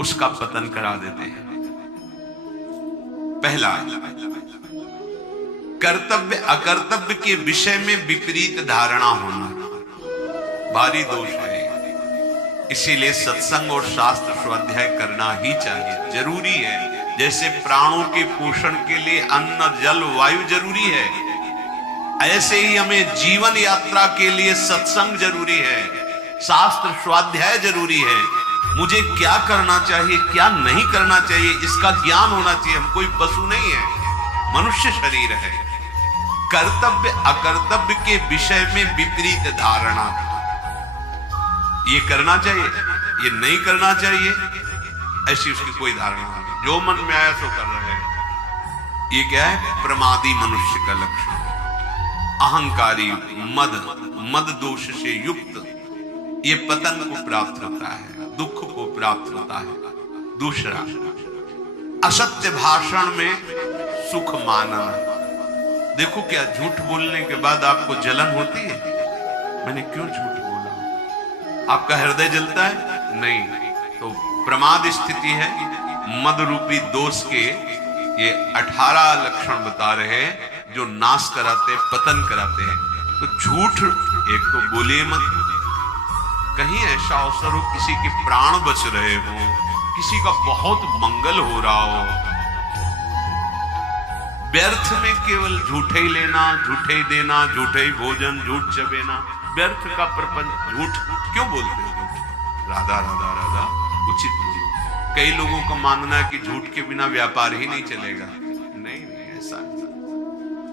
उसका पतन करा देते हैं। पहला, कर्तव्य अकर्तव्य के विषय में विपरीत धारणा होना भारी दोष है। इसीलिए सत्संग और शास्त्र स्वाध्याय करना ही चाहिए, जरूरी है। जैसे प्राणों के पोषण के लिए अन्न जल वायु जरूरी है, ऐसे ही हमें जीवन यात्रा के लिए सत्संग जरूरी है, शास्त्र स्वाध्याय जरूरी है। मुझे क्या करना चाहिए क्या नहीं करना चाहिए इसका ज्ञान होना चाहिए। हम कोई पशु नहीं है, मनुष्य शरीर है। कर्तव्य अकर्तव्य के विषय में विपरीत धारणा, ये करना चाहिए ये नहीं करना चाहिए, ऐसी उसकी कोई धारणा नहीं। जो मन में आया सो कर रहे हैं। ये क्या है? प्रमादी मनुष्य का लक्षण। अहंकारी, मद दोष से युक्त ये पतन को प्राप्त होता है, दुख को प्राप्त होता है। दूसरा, असत्य भाषण में सुख मानना। देखो, क्या झूठ बोलने के बाद आपको जलन होती है? मैंने क्यों झूठ बोला? आपका हृदय जलता है? नहीं। तो प्रमाद स्थिति है। मद रूपी दोष के ये 18 लक्षण बता रहे हैं जो नाश कराते, पतन कराते हैं। तो झूठ एक तो बोलिए मत। कहीं ऐसा अवसर हो किसी के प्राण बच रहे हो, किसी का बहुत मंगल हो रहा हो, व्यर्थ में केवल झूठे ही लेना, झूठे ही देना, झूठे ही भोजन, झूठ चबेना, व्यर्थ का प्रपंच। झूठ क्यों बोलते हो? राधा राधा राधा, उचित बोलो। कई लोगों का मानना है कि झूठ के बिना व्यापार ही नहीं चलेगा। नहीं नहीं, ऐसा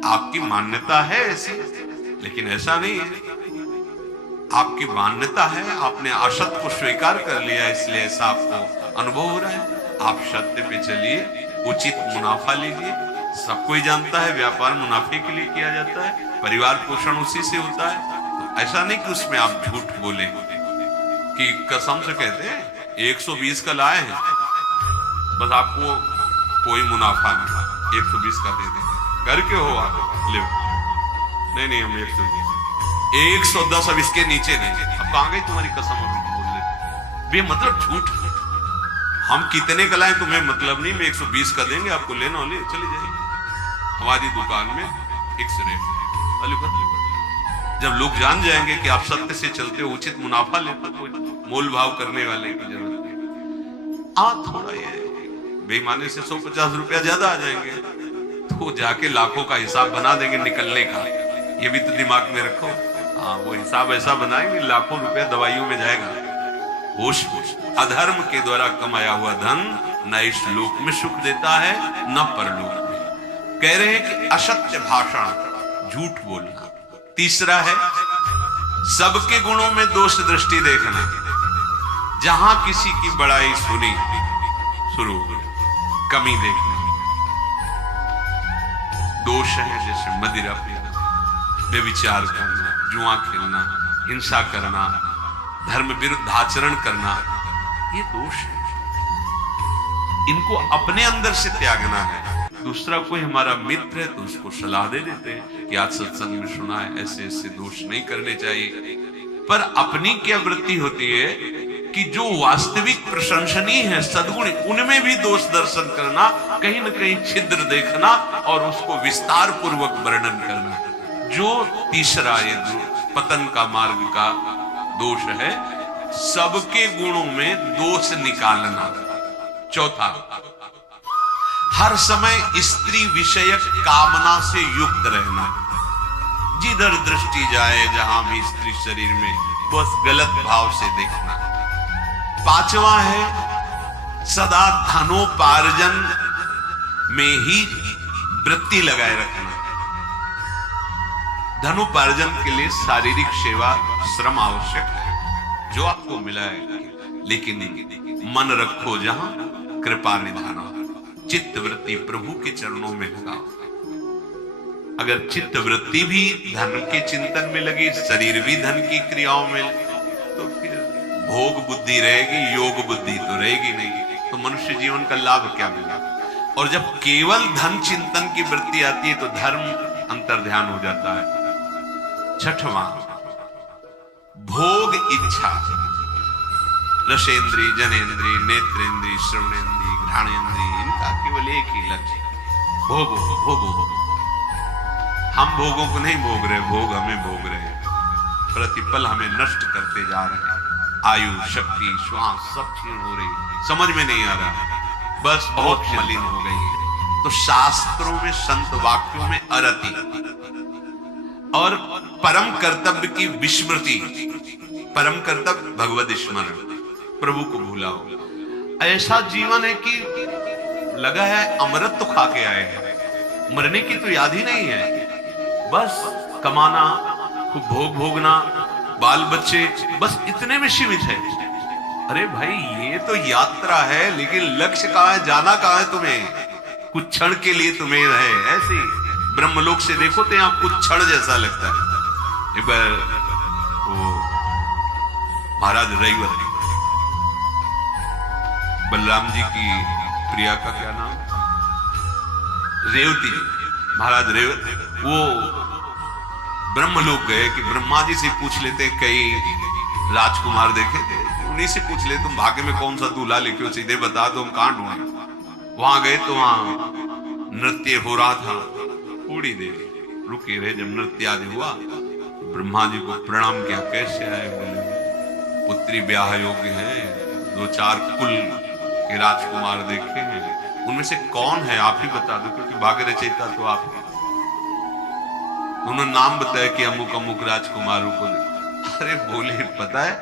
आपकी मान्यता है ऐसी, लेकिन ऐसा नहीं है। आपकी मान्यता है, आपने असत्य को स्वीकार कर लिया, इसलिए ऐसा आपको अनुभव हो रहा है। आप सत्य पे चलिए, उचित मुनाफा लीजिए। सब कोई जानता है व्यापार मुनाफे के लिए किया जाता है, परिवार पोषण उसी से होता है। तो ऐसा नहीं कि उसमें आप झूठ बोले कि कसम से कहते हैं 120 का लाए हैं, बस आपको कोई मुनाफा नहीं, 120 का दे दें। घर के हो आप, ले नहीं नहीं हम 110 अब इसके नीचे नहीं। अब कहां गई तुम्हारी कसम? अभी बोल ले, मतलब झूठ। हम कितने का लाए तुम्हें मतलब नहीं, मैं 120 का देंगे आपको, लेना ले चले जाइए। हमारी दुकान में फिक्स रेट। जब लोग जान जाएंगे कि आप सत्य से चलते हो, उचित मुनाफा लेते हो, कोई मोल भाव करने वाले की जरूरत नहीं। थोड़ा ये बेईमानी से 150 रुपया ज्यादा आ जाएंगे तो जाके लाखों का हिसाब बना देंगे निकलने का। ये भी तो दिमाग में रखो। हाँ, वो हिसाब ऐसा बनाएंगे लाखों रुपया दवाइयों में जाएगा। होश होश। अधर्म के द्वारा कमाया हुआ धन न इस लोक में सुख देता है न परलोक में। कह रहे हैं कि असत्य भाषण, झूठ बोलना। तीसरा है सबके गुणों में दोष दृष्टि देखना। जहां किसी की बड़ाई सुनी शुरू, कमी देखना। दोष है जैसे मदिरा पीना, व्यभिचार करना, जुआ खेलना, हिंसा करना, धर्म विरुद्ध आचरण करना, ये दोष है। इनको अपने अंदर से त्यागना है। दूसरा कोई हमारा मित्र है तो उसको सलाह दे देते हैं कि आज सत्संग में सुना है ऐसे ऐसे दोष नहीं करने चाहिए। पर अपनी क्या वृत्ति होती है कि जो वास्तविक प्रशंसनीय है सद्गुण, उनमें भी दोष दर्शन करना, कहीं न कहीं छिद्र देखना और उसको विस्तार पूर्वक वर्णन करना। जो तीसरा ये पतन का मार्ग का दोष है, सबके गुणों में दोष निकालना। चौथा, हर समय स्त्री विषयक कामना से युक्त रहना। जिधर दृष्टि जाए जहां भी स्त्री शरीर में, बस गलत भाव से देखना। पांचवा है सदा धनोपार्जन में ही वृत्ति लगाए रखना। धनोपार्जन के लिए शारीरिक सेवा श्रम आवश्यक है, जो आपको मिला है, लेकिन मन रखो जहां कृपा निधाना। चित्त वृत्ति प्रभु के चरणों में लगाओ। अगर चित्त वृत्ति भी धन के चिंतन में लगी, शरीर भी धन की क्रियाओं में, तो फिर भोग बुद्धि रहेगी, योग बुद्धि तो रहेगी नहीं। तो मनुष्य जीवन का लाभ क्या मिला? और जब केवल धन चिंतन की वृत्ति आती है तो धर्म अंतर्ध्यान हो जाता है। छठवां, भोग इच्छा। रसेंद्री, जनेन्द्री, नेत्रेंद्री, श्रवणेन्द्री, घ्राणेन्द्री, इनका केवल एक ही लक्ष्य, भोगो भोगो। हम भोगों को नहीं भोग रहे, भोग हमें भोग रहे हैं, प्रतिपल हमें नष्ट करते जा रहे हैं। आयु, शक्ति, श्वास सब क्षीण हो रही, समझ में नहीं आ रहा, बस बहुत मलिन हो गई है। तो शास्त्रों में, संत वाक्यों में अरति और परम कर्तव्य की विस्मृति, परम कर्तव्य भगवद स्मरण, प्रभु को भूला हो। ऐसा जीवन है कि लगा है अमृत तो खा के आए हैं, मरने की तो याद ही नहीं है, बस कमाना, खूब भोग भोगना, बाल बच्चे, बस इतने में सीमित है। अरे भाई ये तो यात्रा है, लेकिन लक्ष्य कहां है, जाना कहां है तुम्हें? कुछ क्षण के लिए तुम्हें है, ऐसे ब्रह्मलोक से देखो तो यहां कुछ क्षण जैसा लगता है। एक बार वो महाराज रविवर, बलराम जी की प्रिया का क्या नाम, रेवती, महाराज रेवती, वो ब्रह्मलोक गए कि ब्रह्मा जी से पूछ लेते, कई राजकुमार देखे थे, उन्हीं से पूछ ले तुम भाग्य में कौन सा दूल्हा लेके हो, सीधे बता दो हम कहां ढूंढे। वहां गए तो वहां नृत्य हो रहा था, थोड़ी देर रुके रहे, जब नृत्य आदि हुआ तो ब्रह्मा जी को प्रणाम किया, कैसे आए? बोले पुत्री ब्याह योग्य है, 2-4 कुल के राजकुमार देखे हैं, उनमें से कौन है आप ही बता दो, क्योंकि भाग्य रचयिता तो आप। उन्होंने नाम बताया कि अमुक अमुक राजकुमारों को। अरे बोले पता है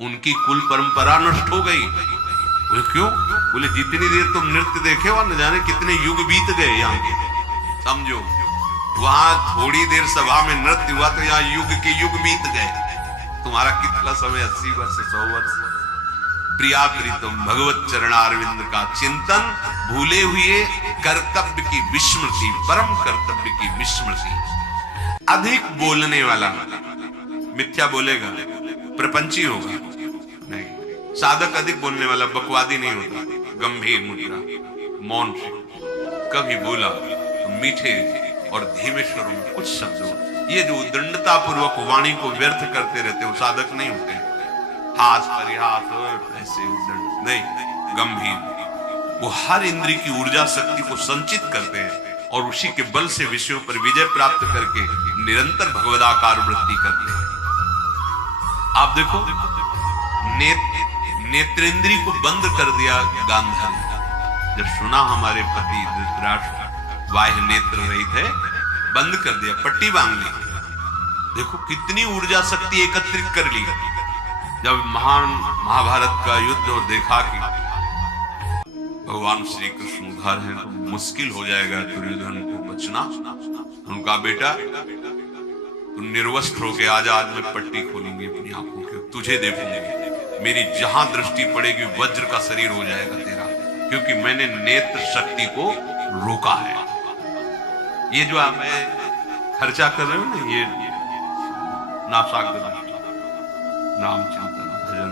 उनकी कुल परंपरा नष्ट हो गई। बोले क्यों? बोले जितनी देर तुम नृत्य देखे हो न जाने कितने युग बीत गए यहाँ के, समझो वहां थोड़ी देर सभा में नृत्य हुआ तो यहाँ युग के युग बीत गए। तुम्हारा कितना समय, 80 वर्ष, 100 वर्ष। प्रिया प्रीतम भगवत चरणारविंद का चिंतन, भूले हुए कर्तव्य की विस्मृति, परम कर्तव्य की विस्मृति। अधिक बोलने वाला मिथ्या बोलेगा, प्रपंची होगा नहीं। साधक अधिक बोलने वाला बकवादी नहीं होता, गंभीर मुद्रा, मौन से कभी बोला तो मीठे और धीमे स्वरों में कुछ शब्दों। ये जो दंडता पूर्वक वाणी को व्यर्थ करते रहते हो साधक नहीं होते। हास परिहास ऐसे नहीं, गंभीर। वो हर इंद्री की ऊर्जा शक्ति को संचित करते हैं और उसी के बल से विषयों पर विजय प्राप्त करके निरंतर भगवदाकार वृत्ति करते हैं। आप देखो नेत्रेंद्री को बंद कर दिया गांधारी। जब सुना हमारे पति धृतराष्ट्र बाह्य नेत्र रहित है, बंद कर दिया, पट्टी बांध ली। देखो कितनी ऊर्जा शक्ति एकत्रित कर ली। जब महान महाभारत का युद्ध और देखा कि भगवान श्री कृष्ण उधर हैं तो मुश्किल हो जाएगा दुर्योधन को बचना, उनका बेटा तुम निर्वस्त्र होके आज मैं पट्टी खोलूंगी अपनी आंखों की, तुझे देखूंगी, मेरी जहां दृष्टि पड़ेगी वज्र का शरीर हो जाएगा तेरा, क्योंकि मैंने नेत्र शक्ति को रोका है। ये जो आप खर्चा कर रहे हो ना, ये नासाग्र नाम चिंतन भजन,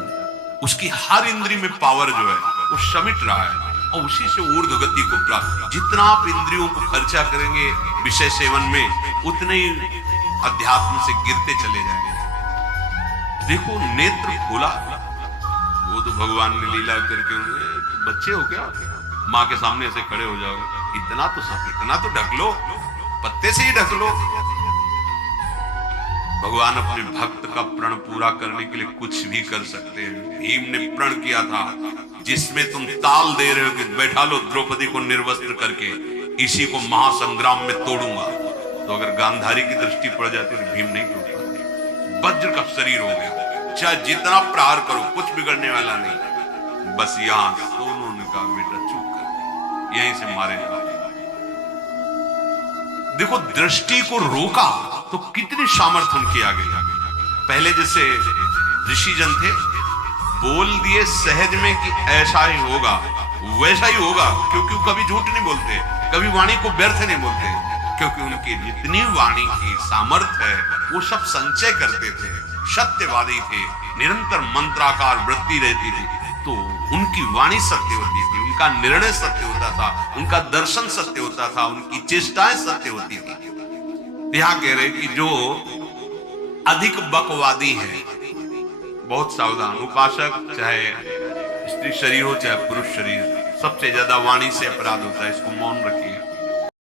उसकी हर इंद्री में पावर जो है वो समिट रहा है और उसी से ऊर्ध्व गति को प्राप्त। जितना आप इंद्रियों को खर्चा करेंगे विषय सेवन में, उतने ही अध्यात्म से गिरते चले जाएंगे। देखो नेत्र खोला, वो तो भगवान ने लीला करके, बच्चे हो क्या, माँ के सामने ऐसे खड़े हो जाओगे, इतना तो ढक लो, पत्ते से ही ढक लो। भगवान अपने भक्त का प्रण पूरा करने के लिए कुछ भी कर सकते हैं। भीम ने प्रण किया था, जिसमें तुम ताल दे रहे हो कि बैठा लो द्रौपदी को निर्वस्त्र करके, इसी को महासंग्राम में तोड़ूंगा। तो अगर गांधारी की दृष्टि पड़ जाती तो भीम नहीं तोड़ पाते। वज्र का शरीर हो गया, चाहे जितना प्रहार करो कुछ बिगड़ने वाला नहीं। बस यहां सोनू ने कहा बेटा चुप कर, यहीं से मारे जाओ। देखो दृष्टि को रोका तो कितने सामर्थ्य किया गया। पहले जैसे ऋषि जन थे, बोल दिए सहज में कि ऐसा ही होगा, वैसा ही होगा, क्योंकि वो कभी झूठ नहीं बोलते, कभी वाणी को व्यर्थ नहीं बोलते, क्योंकि उनकी जितनी वाणी की सामर्थ्य है वो सब संचय करते थे, सत्यवादी थे, निरंतर मंत्राकार वृत्ति रहती थी, तो उनकी वाणी सत्य होती थी, उनका निर्णय सत्य होता था, उनका दर्शन सत्य होता था, उनकी चेष्टाएं सत्य होती थी। यहां कह रहे कि जो अधिक बकवादी है, बहुत सावधान। उपासक चाहे स्त्री शरीर हो चाहे पुरुष शरीर, सबसे ज्यादा वाणी से अपराध होता है, इसको मौन रखिए।